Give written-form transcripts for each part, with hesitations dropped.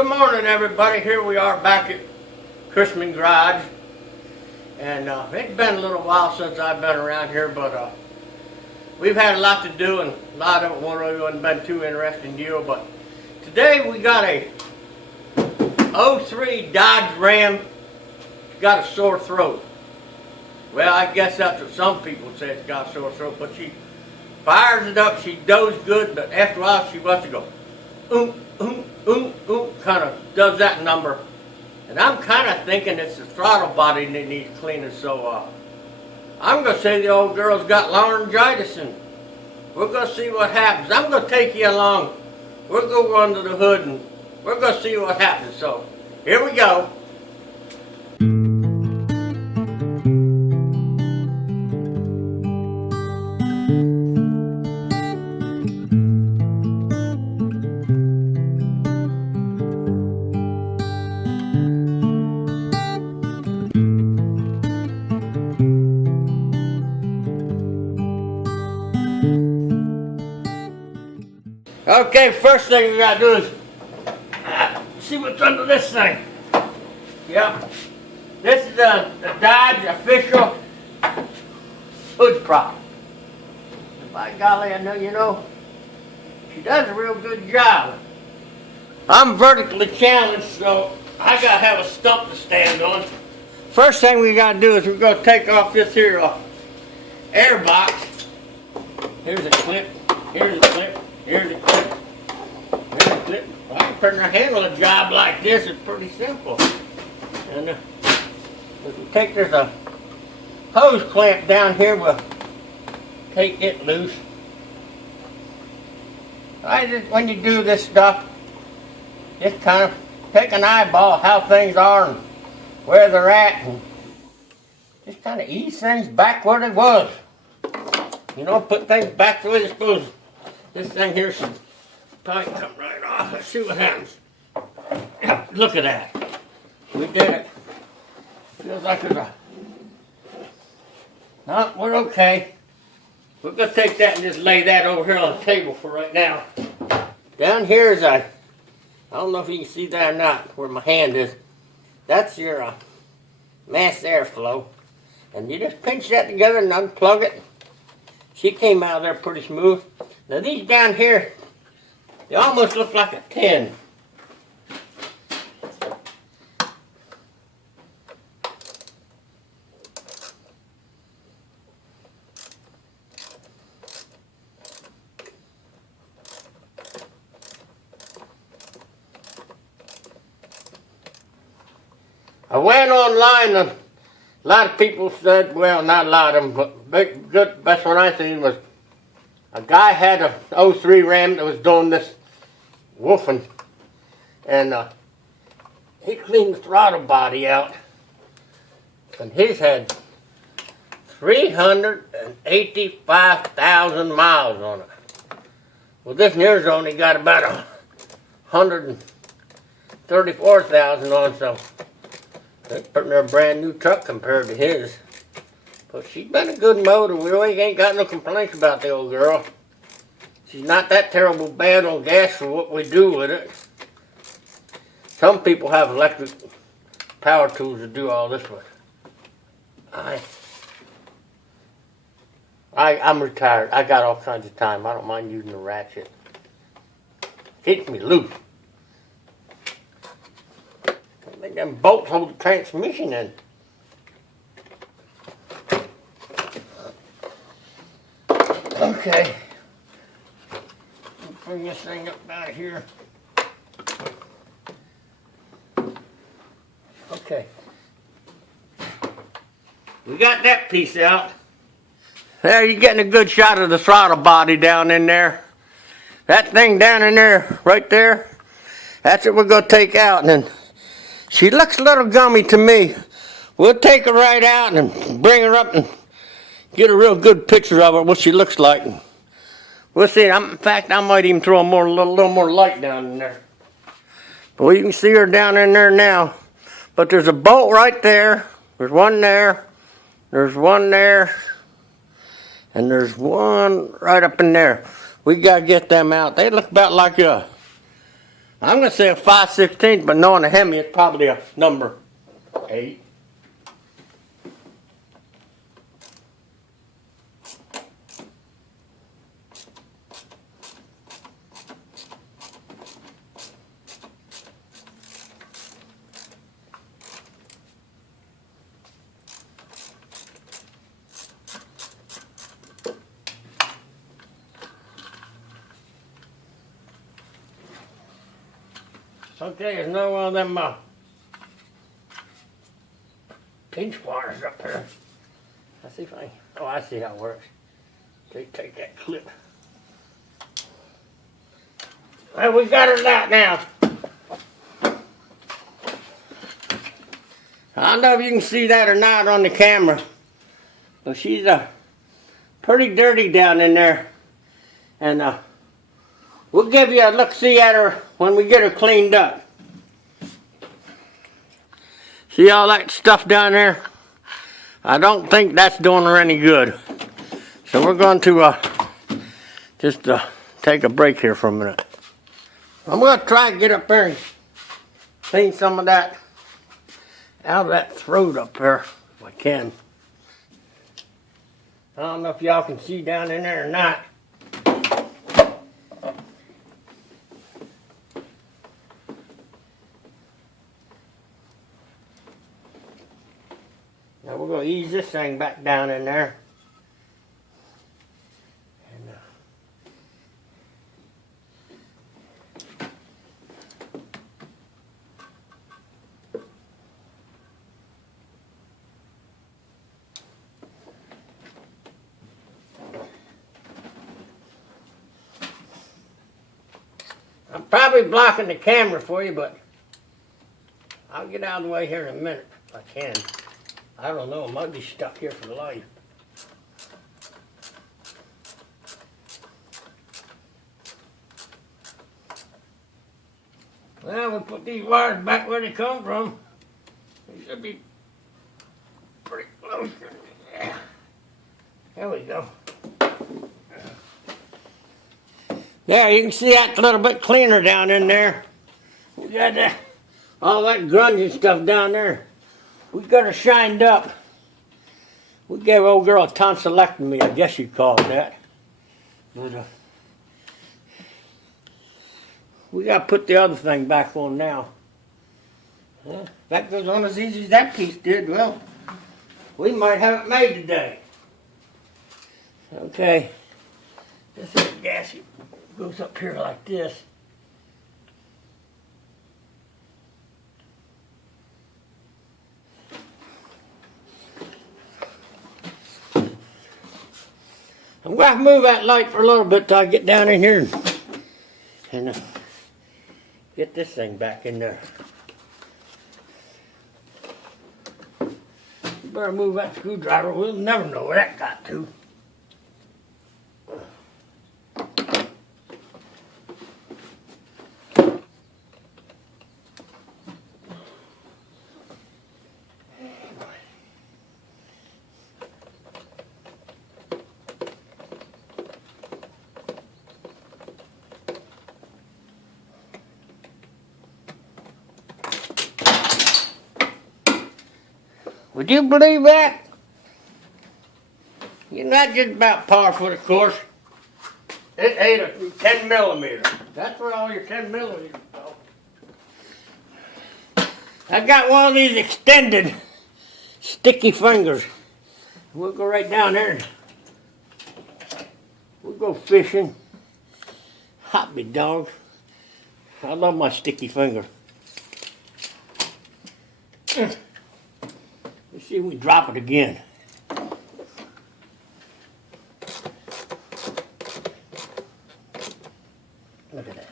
Good morning, everybody. Here we are back at Christman Garage, and it's been a little while since I've been around here, but we've had a lot to do, and a lot of it really hasn't been too interesting deal. But today we got a '03 Dodge Ram. It's got a sore throat. Well, I guess that's what some people say, it's got a sore throat, but she fires it up, she does good, but after a while she wants to go kind of does that number. And I'm kind of thinking it's the throttle body that needs cleaning, so I'm going to say the old girl's got laryngitis, and we're going to see what happens. I'm going to take you along. We're going to go under the hood and we're going to see what happens. So here we go. Okay, first thing we gotta do is see what's under this thing. Yep. This is the Dodge official hood prop. By golly, I know you know, she does a real good job. I'm vertically challenged, so I gotta have a stump to stand on. First thing we gotta do is we're gonna take off this here air box. Here's a clip, here's a clip. Here's a clip. Here's a clip. I can pretty much handle a job like this. It's pretty simple. And if we take there's a hose clamp down here, we'll take it loose. When you do this stuff, just kind of take an eyeball how things are and where they're at, and just kind of ease things back where they was. You know, put things back the way they're supposed to. This thing here should probably come right off. Let's see what happens. Yep, look at that. We did it. Feels like there's a... No, we're okay. We're going to take that and just lay that over here on the table for right now. Down here is I don't know if you can see that or not, where my hand is. That's your mass airflow. And you just pinch that together and unplug it. She came out of there pretty smooth. Now these down here, they almost look like a tin. I went online and a lot of people said, well, not a lot of them, but good, best one I seen was a guy had a '03 Ram that was doing this woofing, and he cleaned the throttle body out, and his had 385,000 miles on it. Well, this near's only got about 134,000 on, so that's pretty near a brand new truck compared to his. But she's been a good motor. We really ain't got no complaints about the old girl. She's not that terrible bad on gas for what we do with it. Some people have electric power tools to do all this with. I'm retired. I got all kinds of time. I don't mind using a ratchet. Keeps me loose. I think them bolts hold the transmission in. Okay, bring this thing up out of here. Okay, we got that piece out. There, you're getting a good shot of the throttle body down in there. That thing down in there, right there, that's what we're going to take out. And then she looks a little gummy to me. We'll take her right out and bring her up and get a real good picture of her, what she looks like. We'll see. In fact, I might even throw a little more light down in there. But you can see her down in there now. But there's a bolt right there. There's one there. There's one there. And there's one right up in there. We got to get them out. They look about like I'm going to say a 5/16, but knowing a Hemi, it's probably a number 8. Okay, there's no one of them pinch wires up there. Let's see if I can, oh, I see how it works. Take that clip. Well, we got her out now. I don't know if you can see that or not on the camera, but she's pretty dirty down in there. And we'll give you a look-see at her when we get her cleaned up. See all that stuff down there? I don't think that's doing her any good. So we're going to just take a break here for a minute. I'm going to try and get up there and clean some of that out of that throat up there if I can. I don't know if y'all can see down in there or not. Now we're going to ease this thing back down in there. And, I'm probably blocking the camera for you, but I'll get out of the way here in a minute if I can. I don't know, I might be stuck here for life. Well, we'll put these wires back where they come from. They should be pretty close. Yeah. There we go. There, you can see that a little bit cleaner down in there. We got all that grungy stuff down there. We got her shined up. We gave old girl a tonsillectomy, I guess you'd call it that. But we got to put the other thing back on now. If that goes on as easy as that piece did, well, we might have it made today. Okay, this is gassy. Goes up here like this. I'm going to move that light for a little bit till I get down in here and get this thing back in there. You better move that screwdriver. We'll never know where that got to. Would you believe that? You're not just about par for the course. It ate a 10 millimeter. That's where all your 10 millimeters go. I got one of these extended sticky fingers. We'll go right down there. We'll go fishing. Hot me dog. I love my sticky finger. Let's see if we drop it again. Look at that.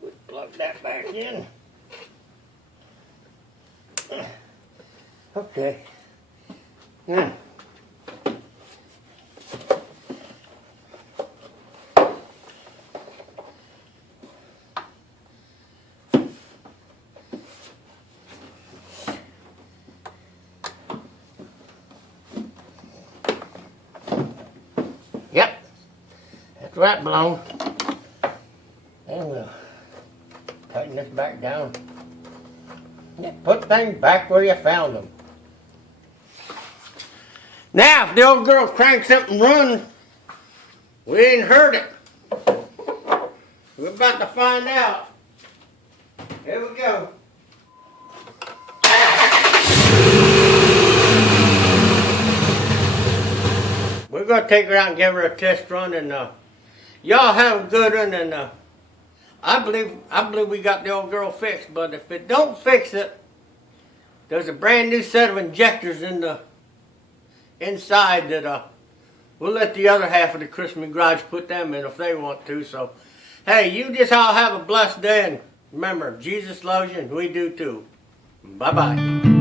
We'll plug that back in. Okay. Now. Yep, that's right, blown. And we'll tighten tighten this back down. Yeah, put things back where you found them. Now, if the old girl cranks up and runs, we ain't heard it. We're about to find out. Here we go. We're going to take her out and give her a test run, and y'all have a good one, and I believe we got the old girl fixed, but if it don't fix it, there's a brand new set of injectors in the inside that we'll let the other half of the Christman garage put them in if they want to. So, hey, you just all have a blessed day, and remember, Jesus loves you and we do too. Bye-bye.